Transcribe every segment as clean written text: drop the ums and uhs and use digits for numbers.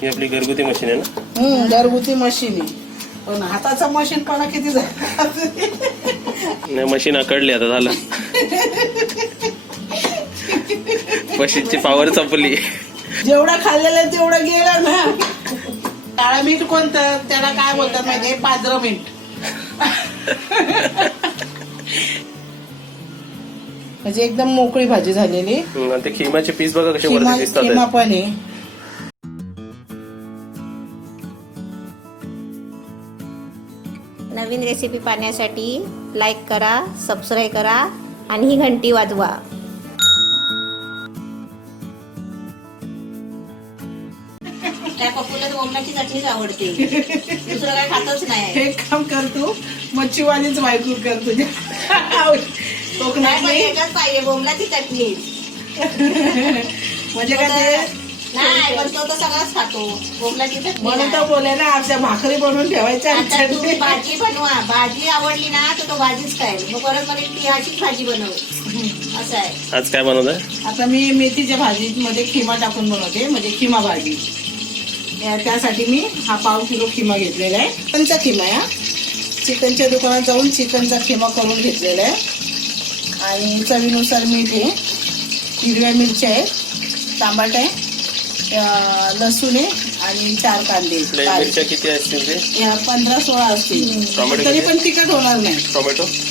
ही आपली घरगुती मशीन आहे ना? घरगुती मशीन आहे, पण हाताचा मशीन पणा किती झाला. नाही, मशीन अकडली आता, झालं. मशीनची पॉवर संपली. जेवढं खाल्लेलं तेवढं गेलं ना. काळं मीठ कोणतं, त्याला काय बोलतात माहितीये, पाजरं मीठ. म्हणजे एकदम मोकळी भाजी झालेली. ते खिमाचे पीस बघा कसे वरती दिसतात. खिमा पण आहे. नवीन रेसिपी पाहण्यासाठी लाईक करा, सबस्क्राईब करा आणि ही घंटी वाजवा. त्या पप्पूला बोंबलाची चटणीच आवडते, दुसरं काय खातच नाही. हे काम करतो मच्छीवालीच बायको करतो. कोकणात पाहिजे बोंबलाची चटणी. म्हणजे काय ते नाही, पण तो तर सगळंच खातो बोंबलाची चटणी. म्हणून तर बोले ना, आपल्या भाकरी बनवून ठेवायच्या. आता तू भाजी बनवा, भाजी आवडली ना तर तो भाजीच खाईल, मग परत मला ती अशीच भाजी बनव, असं आहे. आज काय बनवत आहे? आता मी मेथीच्या भाजीमध्ये खिमा टाकून बनवते, म्हणजे खिमा भाजी. त्यासाठी मी हा पाव किलो खिमा घेतलेला आहे. चिकनचा खिमा आहे. चिकनच्या दुकानात जाऊन चिकनचा खिमा करून घेतलेला आहे. आणि चवीनुसार मीठ आहे, हिरव्या मिरच्या आहेत, टमाटा आहे, लसूण आहे आणि 4 कांदे. मिरच्या किती असतील ते? 15-16 असतील, तरी पण तिखट होणार नाही.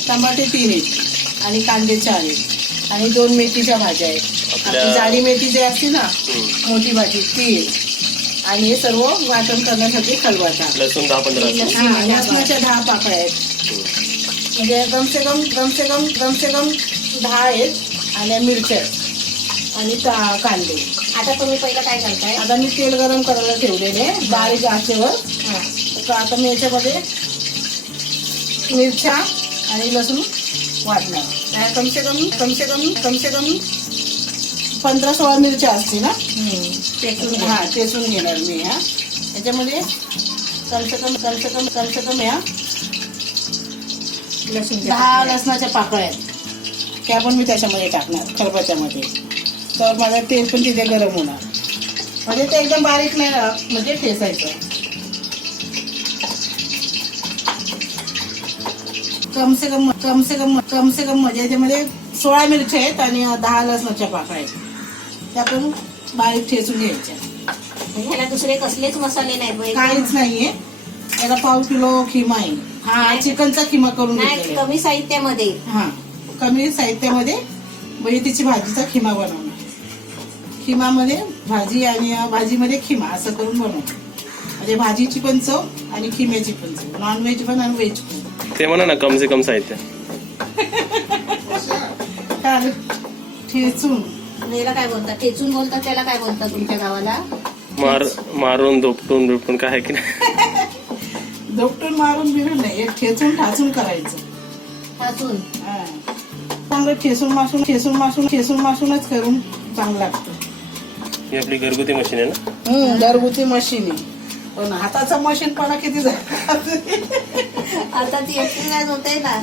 टमाटे 3 आहेत आणि कांदे 4 आहेत आणि 2 मेथीच्या भाज्या आहेत. आपली जाडी मेथी जी असते ना, मोठी भाजी ती आहे. आणि हे सर्व वाटण करण्यासाठी खलबत्ता. लसूण 10-15 लसणाच्या 10 पाकळ्या आहेत, म्हणजे कमसे कम 10 आहेत. आणि मिरच्या आणि कांदे. आता तुम्ही पहिलं काय करताय? आता मी तेल गरम करायला ठेवलेले बारीक आचेवर. तर आता मी याच्यामध्ये मिरच्या आणि लसूण वाटणार. कमसे कम 15-16 मिरच्या असतील ना, टेचून घेणार मी. याच्यामध्ये कमसे कम या 10 लसणाच्या पाकळ्या आहेत, त्या पण मी त्याच्यामध्ये टाकणार खलबत्त्यामध्ये. तर माझं तेल पण तिथे गरम होणार, म्हणजे ते एकदम बारीक नाही म्हणजे ठेचायचं. कमसे कम म्हणजे याच्यामध्ये 16 मिरच्या आहेत आणि 10 लसणाच्या पाकळ्या आहेत, त्या पण बारीक ठेचून घ्यायच्या. ह्याला दुसरे कसलेच मसाले नाहीत, काहीच नाहीये. याला पाव किलो खिमा आहे. हा चिकनचा खिमा करून घेतलेला. कमी साहित्यामध्ये. कमी साहित्यामध्ये मेथीची भाजीचा खिमा बनवणार. खिमामध्ये भाजी आणि भाजीमध्ये खिमा असं करून बनवतो, म्हणजे भाजीची पण चव आणि खिम्याची पण चव, नॉनव्हेज पण आणि व्हेज पण. ते म्हणा ना कम से कम साहित्य. ठेचून. याला काय बोलतात? ठेचून बोलतात, त्याला काय बोलतात तुमच्या गावाला? मारून धोपटून काय आहे की नाही? धोपटून मारून बिरून नाही, एक ठेचून ठाचून करायचं. ठाचून चांगलं ठेचून मासूनच करून चांगलं लागतं. ही आपली घरगुती मशीन आहे ना? घरगुती मशीन आहे, पण हाताचा मशीन पणा किती झाला. आता ती एक्सरसाइज होते ना.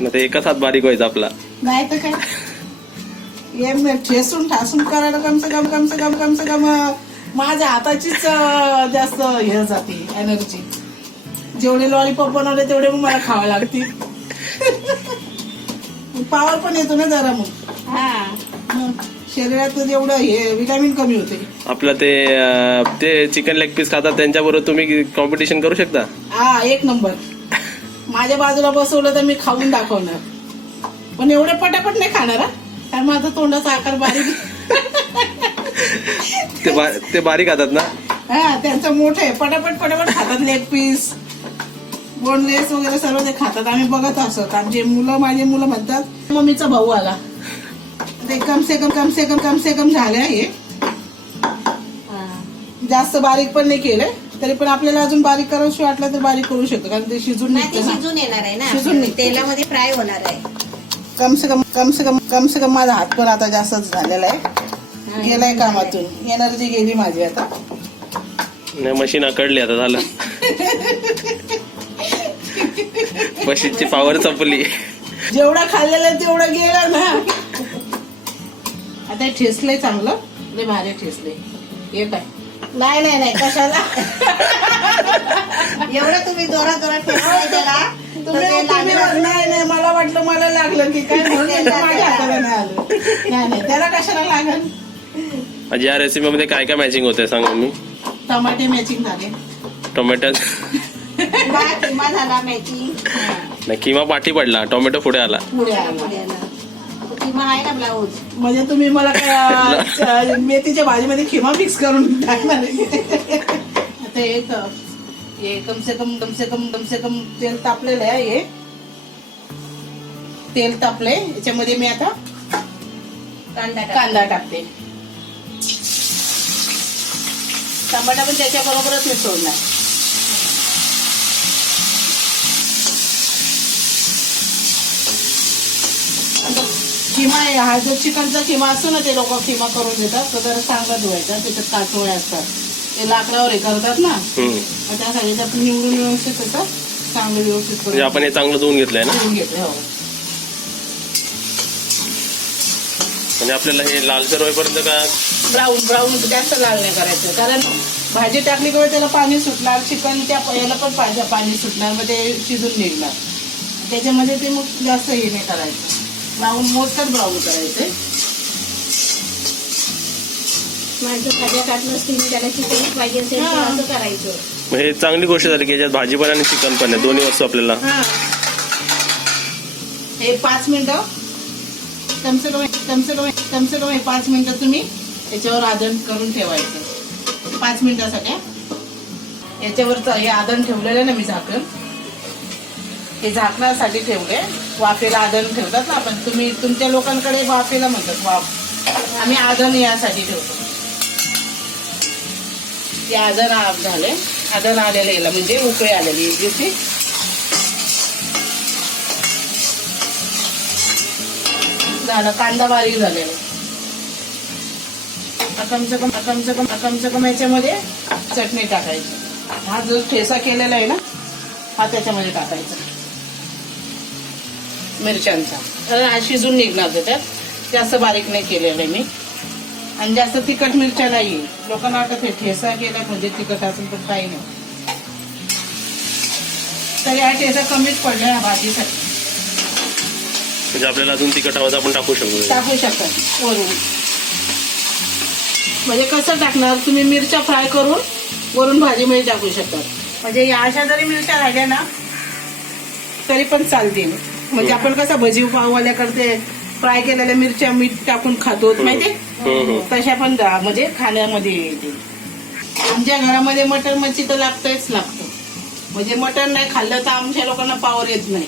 मग ते एकाच हात बारीक व्हायचा आपला. नाही तर काय, ठेसून ठासून करायला कमसे कम माझ्या हाताचीच जास्त हे जाते एनर्जी. जेवढे लॉलीपॉप बनवले तेवढे मग मला खावे लागतील. पावर पण येतो ना जरा मग. शरीरात जेवढं हे विटामिन कमी होते. आपलं ते चिकन लेग पीस खातात त्यांच्याबरोबर तुम्ही कॉम्पिटिशन करू शकता. 1 नंबर. माझ्या बाजूला बसवलं तर मी खाऊन दाखवणार, पण एवढे पटापट नाही खाणार, कारण माझा तोंडाचा आकार बारीक. ते बारीक खातात ना. त्यांचं मोठं आहे, पटापट खातात. लेग पीस, बोनलेस वगैरे सर्व ते खातात. आम्ही बघत असत. आमचे माझे मुलं म्हणतात मम्मीचा भाऊ आला. ते कमसे कम झाले. हे जास्त बारीक पण नाही केलंय, तरी पण आपल्याला अजून बारीक करावं वाटलं तर बारीक करू शकतो, कारण ते शिजून येणार आहे ना, तेलामध्ये फ्राय होणार आहे. कमसे कम माझा हात पण आता जास्तच झालेला आहे. गेलाय कामातून, एनर्जी गेली माझी आता. मशीन अकडली आता, झालं. मशीनची पॉवर संपली. जेवढं खाल्लेलं तेवढं गेलं ना. आता ठेचलंय चांगलं, लय भारी ठेचलंय. हे काय नाही नाही नाही कशाला एवढं तुम्ही जोरात ठेवलंय त्याला तर तुम्ही ते लागलं. नाही नाही मला वाटलं मला लागलं की काय म्हणून म्हटलं माझ्या हाताला नाही आलं. नाही नाही त्याला कशाला लागल. म्हणजे या रेसिपी मध्ये काय काय मॅचिंग होते सांग मी. टमाटे मॅचिंग झाले. टोमॅटो किमा झाला मॅचिंग. नाही किमा पाठी पडला, टोमॅटो पुढे आला. पुढे आला. किमा आहे ना ब्लाऊज. म्हणजे तुम्ही मला काय मेथीच्या भाजीमध्ये खिमा मिक्स करून टाकणार आहे. आता हे कम से कम तेल तापलेलं आहे. हे तेल तापले याच्यामध्ये मी आता कांदा टाकते. टमाटा पण त्याच्या बरोबरच मी सोडणार. खिमा आहे हा जो चिकनचा खिमा असतो ना ते लोक खिमा करून देतात. तो जरा चांगला धुवायचा, त्याच्यात काचोळे असतात ते लाकडावर हे करतात ना. मग त्यासाठी आपण निवडून व्यवस्थित होतं चांगलं व्यवस्थित म्हणजे करून आपण हे चांगलं धुवून घेतलंय ना. धुवून घेतलं. हो म्हणजे आपल्याला हे लालसर होईपर्यंत का ब्राऊन जास्त लाल नाही करायचं, कारण भाजी टाकली किंवा त्याला पाणी सुटणार. चिकन त्या याला पण पाणी सुटणार, मग ते शिजून निघणार. त्याच्यामध्ये ते मग जास्त हे नाही करायचं. मोठं ब्राऊन करायचंय. माणसं भाज्या खात नसतील त्याला चिकनच पाहिजे असेल तर असं करायचं. मग हे चांगली गोष्ट झाली की याच्यात भाजी पण आणि चिकन पण आहे, दोन्ही वस्तू आपल्याला. हे 5 मिनिटं कम से कम हे 5 मिनिटं तुम्ही याच्यावर आदन करून ठेवायचं. 5 मिनिटासाठी याच्यावर हे आदन ठेवलेलं आहे ना मी झाकण. हे झाकण्यासाठी ठेवले. वाफेला आदन ठेवतात ना आपण. तुम्ही तुमच्या लोकांकडे वाफेला म्हणतात वाफ, आम्ही आदन यासाठी ठेवतो. ते आदन झाले. आदन आलेलं याला म्हणजे उकळी आलेली याची. झालं कांदा बारीक झालेला. कम से कम याच्यामध्ये चटणी टाकायची. हा जो ठेसा केलेला आहे ना हा त्याच्यामध्ये टाकायचा मिरच्यांचा. तर हा शिजून निघणार त्याच्यात. जास्त बारीक नाही केलेलं आहे मी. आणि जास्त तिखट मिरच्या नाही. लोकांना वाटत हे ठेसा केला म्हणजे तिखट असेल, पण काही नाही. तरी हा ठेसा कमीच पडला या भाजीसाठी. म्हणजे आपल्याला अजून तिखट हवं तर आपण टाकू शकतात वरून. म्हणजे कसं टाकणार तुम्ही, मिरच्या फ्राय करून वरून भाजीमध्ये टाकू शकतात. म्हणजे या अशा जरी मिरच्या राहिल्या ना तरी पण चालतील. म्हणजे आपण कसं भजी पाववाल्याकडे फ्राय केलेल्या मिरच्या मीठ टाकून खातो माहितीये, तशा पण म्हणजे खाण्यामध्ये येतील. आमच्या घरामध्ये मटण मच्छी तर लागतच लागतं. म्हणजे मटण नाही खाल्लं तर आमच्या लोकांना पावर येत नाही,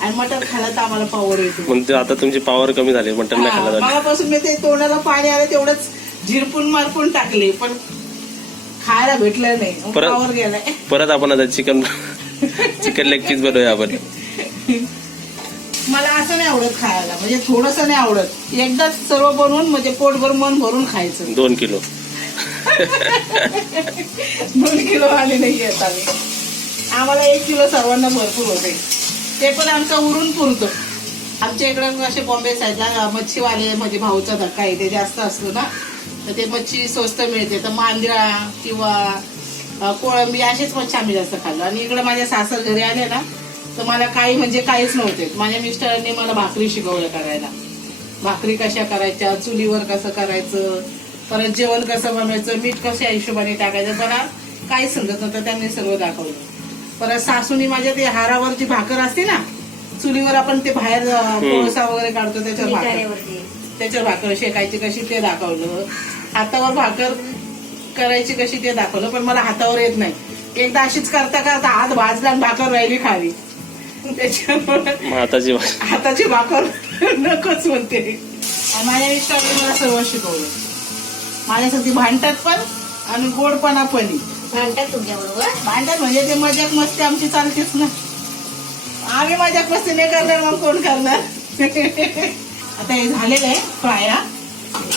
आणि मटण खाल्लं तर आम्हाला पावर येतो. म्हणजे आता तुमची पावर कमी झाली मटण नाही खाल्लं. मगापासून मी ते तोंडाला पाणी आलं तेवढंच झिरपून मारपून टाकले, पण खायला भेटलं नाही, पावर गेलाय. परत आपण आता चिकन लेग पीस बनवूया आपण. मला असं नाही आवडत खायला, म्हणजे थोडस नाही आवडत. एकदाच सर्व बनवून म्हणजे पोटभर मन भरून खायचं. 2 किलो 2 किलो आले नाही येत आम्ही. आम्हाला 1 किलो सर्वांना भरपूर होते. ते पण आमचं उरून पुरतो. आमच्या इकडं असे बॉम्बे साईडला मच्छीवाले म्हणजे भाऊचा धक्का आहे, ते जास्त असतो ना, तर ते मच्छी स्वस्त मिळते. तर मांदिळा किंवा कोळंबी अशीच मच्छी आम्ही जास्त खाल्लो. आणि इकडं माझ्या सासर घरी आले ना तर मला काही म्हणजे काहीच नव्हते. माझ्या मिस्टरांनी मला भाकरी शिकवलं करायला. भाकरी कशा करायच्या, चुलीवर कसं करायचं, परत जेवण कसं बनवायचं, मीठ कशा हिशोबाने टाकायचं, मला काही समजत नव्हतं. त्यांनी सर्व दाखवलं. परत सासूनी माझ्या ते हारावरची भाकर असते ना, चुलीवर आपण ते बाहेर कोळसा वगैरे काढतो त्याच्यावर भाकर शेकायची कशी ते दाखवलं. हातावर भाकर करायची कशी ते दाखवलं, पण मला हातावर येत नाही. एकदा अशीच करता करता हात भाजला आणि भाकर राहिली खाली. त्याच्यामुळे हाताची भाकर नकोच म्हणते. आणि माझ्या मिस्टरांनी मला सर्व शिकवलं. माझ्यासाठी भांडतात पण आणि गोडपणा पण. भांडतात तुमच्या बरोबर? भांडतात म्हणजे ते मजाक मस्ती आमची चालतेच ना. आम्ही मजाक मस्ती नाही करणार मग कोण करणार. आता हे झालेलं आहे फ्राय.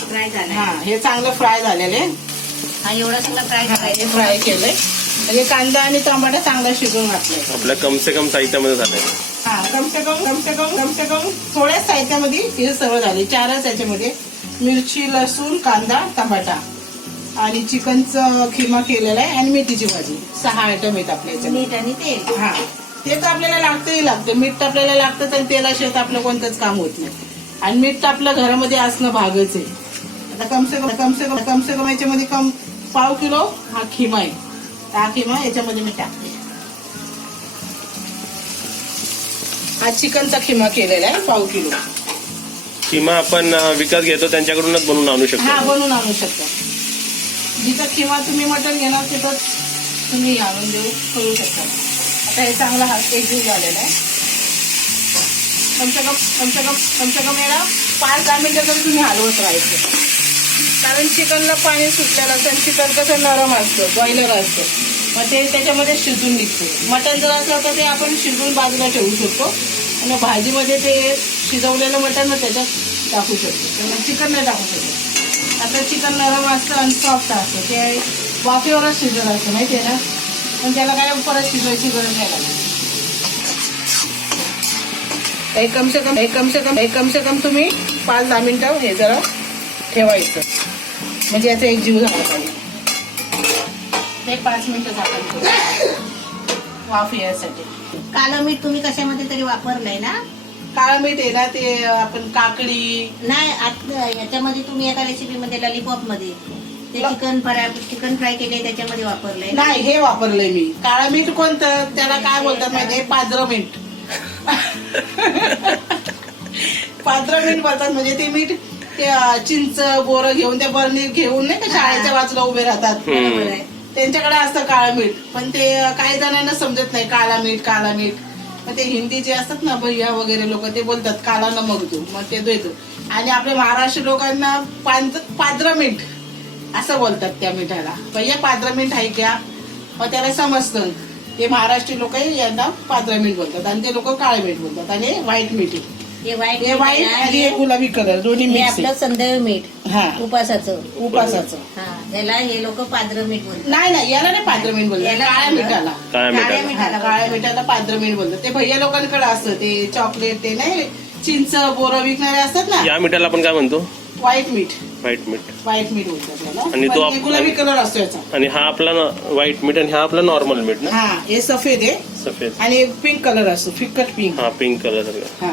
फ्राय झाला. हा हे चांगलं फ्राय झालेलं आहे. हा एवढा सगळं फ्राय करायचं. हे फ्राय केलंय म्हणजे कांदा आणि टमाटा चांगला शिजवून घातलाय. आपल्या कम से कम साहित्यामध्ये झालंय. हा कम से कम थोड्याच साहित्यामध्ये हे सर्व झाले. 4च याच्यामध्ये मिरची, लसूण, कांदा, टमाटा आणि चिकनचं खिमा केलेला आहे आणि मेथीची भाजी 6 आयटम आहेत आपल्या याच्यात. मीठ आणि तेल. हा ते तर आपल्याला लागतं. मीठ तर आपल्याला लागतंच आणि तेलाशिवाय तर आपलं कोणतंच काम होत नाही. आणि मीठ तर आपल्या घरामध्ये असणं भागच आहे. आता कमसे कम याच्यामध्ये पाव किलो हा खिमा आहे. हा खिमा याच्यामध्ये मी टाकते. हा चिकनचा खिमा केलेला आहे पाव किलो. किंवा आपण विकत घेतो त्यांच्याकडूनच बनवून आणू हा शकतो. बनवून आणू शकता. जिथं किंवा तुम्ही मटण घेणार तिथंच तुम्ही आणून देऊ करू शकता. आता हे चांगला हात एकजीव झालेला आहे. कमसे कम याला 5-10 मिनिटं तरी तुम्ही हलवत राहायचं. कारण चिकनला पाणी सुटलेलं असतं आणि चिकन कसं नरम असतं, बॉयलर असतं, मग ते त्याच्यामध्ये शिजून निघतं. मटण जर असलं तर ते आपण शिजवून बाजूला ठेवू शकतो आणि भाजीमध्ये ते शिजवलेलं मटण त्याच्यात टाकू शकतो. त्यामुळे चिकन नाही टाकू शकतो. आता चिकन नरम असतं आणि सॉफ्ट असतं, ते वाफेवरच शिजत असतं माहिती आहे ना. पण त्याला काय परत शिजवायची गरज नाही लागत. कमसे कम तुम्ही 5-10 मिनिटं हे जरा ठेवायचं म्हणजे याचा एक जीव झाला पाहिजे. ते 5 मिनिटं झाकण वाफ यासाठी. काळं मीठ तुम्ही कशामध्ये तरी वापरलंय ना? काळं मीठ आहे ना ते आपण काकडी नाही याच्यामध्ये तुम्ही एका रेसिपीमध्ये लॉलीपॉप मध्ये ते चिकन फ्राय केले त्याच्यामध्ये वापरलंय. नाही हे वापरलंय मी. काळं मीठ कोणतं त्याला काय बोलतात माहिती? पांढरं मीठ. पांढरं मीठ बोलतात म्हणजे ते मीठ ते चिंच बोरं घेऊन त्या बरणीत घेऊन नाही का शाळेच्या बाजूला उभे राहतात, बरोबर आहे. त्यांच्याकडे असतं काळं मीठ. पण ते काही जणांना समजत नाही काळा मीठ. मग ते हिंदी जे असतात ना भैया वगैरे लोक ते बोलतात काला नमक देऊ, मग ते देतो. आणि आपल्या महाराष्ट्र लोकांना पांढरं मीठ असं बोलतात त्या मिठाला. भैया पांढरं मीठ आहे क्या? मग त्याला समजतं ते महाराष्ट्रीय लोक यांना पांढरं मीठ बोलतात आणि ते लोक काळे मीठ बोलतात. आणि व्हाईट मीठ हे व्हाईट आणि हे गुलाबी कलर दोन्ही हे मिक्स. आपलं संदैव मीठ हा उपासाचं. उपासाचं. त्याला हे लोक पांढरं मीठ बोलतात. नाही याला नाही पांढरं मीठ बोलतात, याला काळ्या मिठाला. काळ्या मिठाला काळ्या मिठाला पांढरं मीठ बोलतात. ते भैया लोकांकडे असतं ते चॉकलेट ते नाही चिंच बोरं विकणारे असतात ना, या मिठाला आपण काय म्हणतो? व्हाईट मीठ व्हाईट मीठ. बोलतात त्याला. आणि तो पण ते गुलाबी कलर असतो याचा. आणि हा आपला व्हाईट मीठ आणि हा आपला नॉर्मल मीठ ना. हा हे सफेद आहे सफेद आणि पिंक कलर असतो, फिकट पिंक. हा पिंक कलर. हा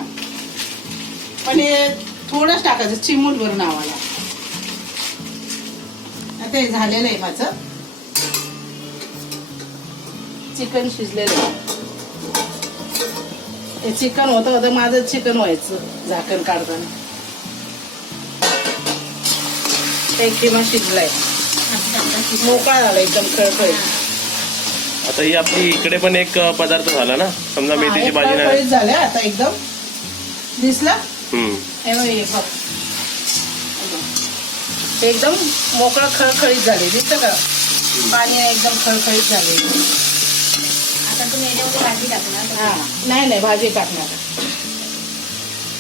पण हे थोडंच टाकायचं चिमूट भरून नावाला. आता हे झालेलं आहे माझं चिकन शिजलेलं आहे. हे चिकन होतं माझं चिकन व्हायचं झाकण काढताना. ते किंवा शिजलाय मोकळा झाला एकदम खळखळीत. आता ही आपली इकडे पण एक पदार्थ झाला ना, समजा मेथीची भाजी नाही. खळखळीत झाल्या आता एकदम दिसला. हम्म. एकदम मोकळा खळखळीत झाले दिसतं का? पाणी एकदम खळखळीत झाले. आता तुम्ही याच्यामध्ये भाजी टाकणार. हा नाही भाजी टाकणार.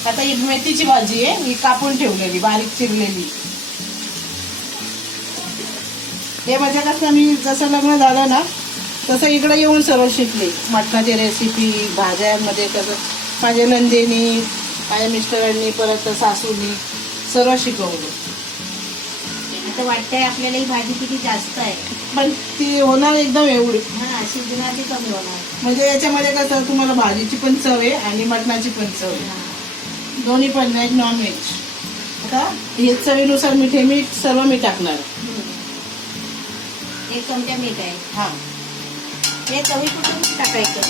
आता ही मेथीची भाजी आहे, ही कापून ठेवलेली बारीक चिरलेली. हे माझ्या कसं मी जसं लग्न झालं ना तसं इकडे येऊन सर्व शिकले. मटणाची रेसिपी भाज्यांमध्ये कसं माझ्या नंदेनी माझ्या मिस्टरांनी परत सासूनी सर्व शिकवलं. आता वाटतंय आपल्याला ही भाजी किती जास्त आहे, पण ती होणार एकदम एवढी. शिजणार ती कमी होणार. म्हणजे याच्यामध्ये कसं तुम्हाला भाजीची पण चव आहे आणि मटणाची पण चव आहे. दोन्ही पण व्हेज नॉन व्हेज. आता हे चवीनुसार मीठ सर्व मी टाकणार. 1 चमचा मीठ आहे. हा हे चवीपुरतं मीठ टाकायचं.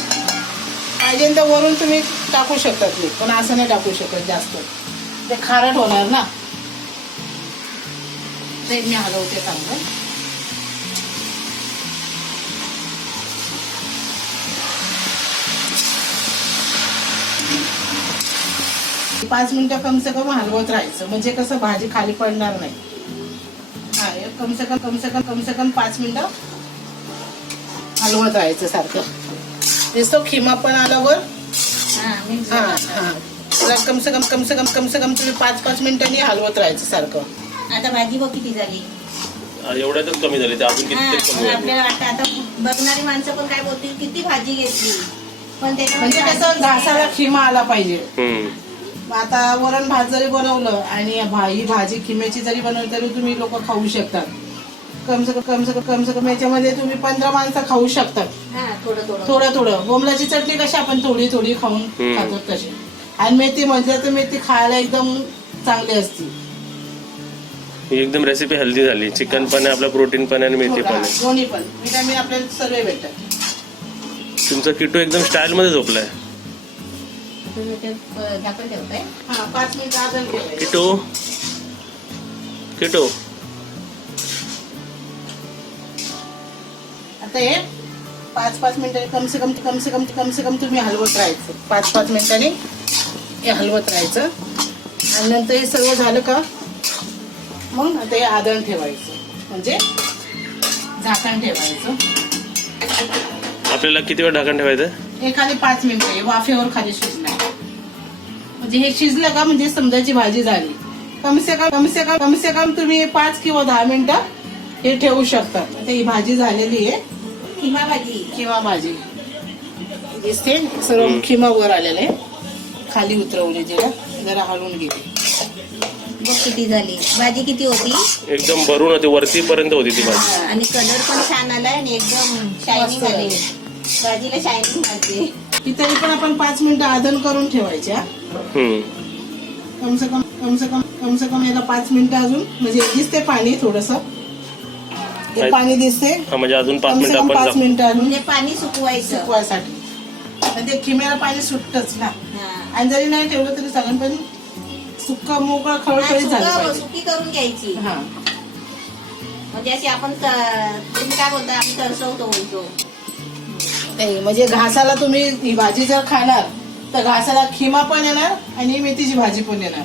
पाहिजे तर वरून तुम्ही टाकू शकतात मीठ, पण असं नाही टाकू शकत जास्त, ते खारट होणार ना. ते मी हलवते चांगलं. पाच मिनिटं कमसे कम हलवत राहायचं म्हणजे कसं भाजी खाली पडणार नाही. हा कमसे कम 5 मिनिटं हलवत राहायचं सारखं. दिसतो खिमा पण आल्यावर. कमसे कम तुम्ही 5-5 मिनिटांनी हलवत राहायचं सारखं. आता भाजी बघ किती झाली. एवढ्यातच कमी झाली ते अजून किती कमी झाली. आपल्याला वाटतं आता बघणारी माणसं पण काय बोलतील किती भाजी घेतली, पण म्हणजे कसं घासाला खिमा आला पाहिजे. आता वरण भात जरी बनवलं आणि ही भाजी खिम्याची जरी बनवली तरी तुम्ही लोक खाऊ शकतात. कम से कम याच्यामध्ये तुम्ही 15 माणसं खाऊ शकतात. हा थोडं थोडं थोडं बोंबलाची चटणी कशी आपण थोडी थोडी खाऊन खातो तशी. आणि मेथी म्हटलं तर मेथी खायला एकदम चांगली असते. ही एकदम रेसिपी हेल्दी झाली. चिकन पण आहे, आपलं प्रोटीन पण आहे आणि मेथी पण आहे. दोन्ही पण विटॅमिन आपल्याला सर्व भेटतात. तुमचा किटू एकदम स्टाईल मध्ये झोपलाय. झाकण ठेवताय. हा 5 मिनिटं आदन ठेवायचं. किटू किटू आता हे 5 मिनिटांनी कम से कम तुम्ही हलवत राहायचं. 5 मिनिटांनी हे हलवत राहायचं. आणि नंतर हे सर्व झालं का मग आता हे आदण ठेवायचं, म्हणजे झाकण ठेवायचं. आपल्याला किती वेळ ढाकण ठेवायचं? हे खाली 5 मिनिटं हे वाफेवर खाली शिजणार. म्हणजे हे शिजलं का म्हणजे समजायची भाजी झाली. कम से कम तुम्ही 5 किंवा 10 मिनिटं हे ठेवू शकता. आता ही भाजी झालेली आहे. खिमा भाजी दिसते सर्व. खिमा वर आलेला आहे. खाली उतरवली जरा हलवून गेली. बघ किती झाली भाजी. किती होती? एकदम भरून होती, वरती पर्यंत होती ती भाजी. आणि कलर पण छान आलाय आणि एकदम शायनिंग मस्त आली. भाजीला शायनिंग मारते. की तरी पण आपण 5 मिनिटं आदन करून ठेवायच्या. कम से कम याला 5 मिनिटं अजून, म्हणजे दिसते पाणी थोडस. हे पाणी दिसते. म्हणजे अजून 5 कम से मिनिटं कम आपण 5 मिनिटं अजून म्हणजे पाणी सुकवायचं. सुकवायसाठी. म्हणजे खिम्याला पाणी सुटतच ना. हा. आणि जरी नाही ठेवलं तरी चालेल, पण सुक्का मोकळा खळखळीत झालं पाहिजे. सुकी करून घ्यायची. हा म्हणजे अशी आपण तुम्ही काय बोलता, आम्ही तरसवतो बोलतो. नाही म्हणजे घासाला तुम्ही ही भाजी जर खाणार तर घासाला खिमा पण येणार आणि मेथीची भाजी पण येणार.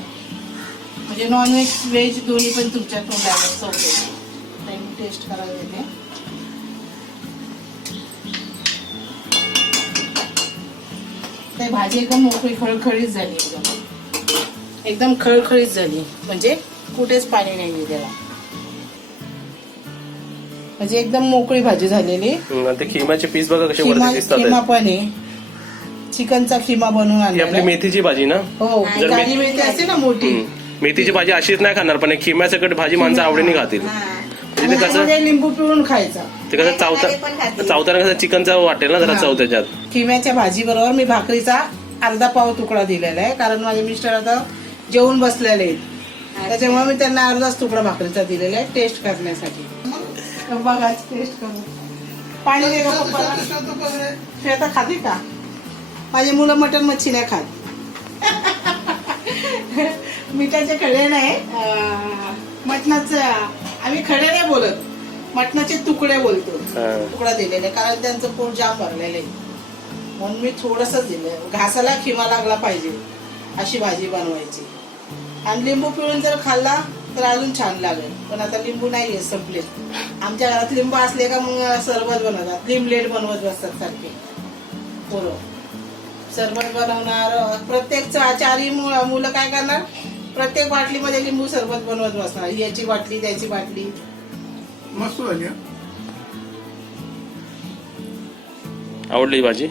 म्हणजे नॉनव्हेज व्हेज दोन्ही पण तुमच्या तोंडाला चव. टेस्ट करायला येते. ते भाजी एकदम मोकळी खळखळीत झाली. एकदम खळखळीत झाली, म्हणजे कुठेच पाणी नाही त्याला. म्हणजे एकदम मोकळी भाजी झालेली. ते खिमाचे पीस बघा कसे वरती दिसतात. खिमा पण आहे. चिकनचा खिमा बनवून ही आपली आणला. मेथीची भाजी ना. हो जर काळी मेथी असते ना मोठी. मेथीची भाजी अशीच नाही खाणार, पण खिम्यासकट भाजी माणसं आवडीने खातील. म्हणजे ते कसं त्यामध्ये लिंबू पिळून खायचा. ते कसं चावताना कसं चिकनचा वाटेल ना जरा चव त्याच्यात. खिम्याच्या भाजी बरोबर मी भाकरीचा अर्धा पाव तुकडा दिलेला आहे, कारण माझे मिस्टर आता जेवून बसलेले आहेत. त्याच्यामुळे मी त्यांना अर्धाच तुकडा भाकरीचा दिलेला आहे टेस्ट करण्यासाठी. बघा टेस्ट करू. पाणी दे का पप्पाला. श्वेता खाते का? माझी मुलं मटण मच्छी नाही खात. मिठाचे खडे नाही, मटणाचं आम्ही खडे नाही बोलत, मटणाचे तुकडे बोलतो. तुकडा दिलेले कारण त्यांचं पोट जाम भरलेलं आहे, म्हणून मी थोडंसंच दिलं. घासाला खिमा लागला पाहिजे अशी भाजी बनवायची. आणि लिंबू पिळून जर खाल्ला तर अजून छान लागेल, पण आता लिंबू नाही आहे, संपले. आमच्या घरात लिंबू असले का मग सरबत बनवतात, लिंबलेट बनवत बसतात सारखे पोरं. सरबत बनवणार, प्रत्येक 4ही मुलं काय करणार, प्रत्येक बाटलीमध्ये लिंबू सरबत बनवत बसणार. याची बाटली त्याची बाटली. मस्त झाली. आवडली भाजी.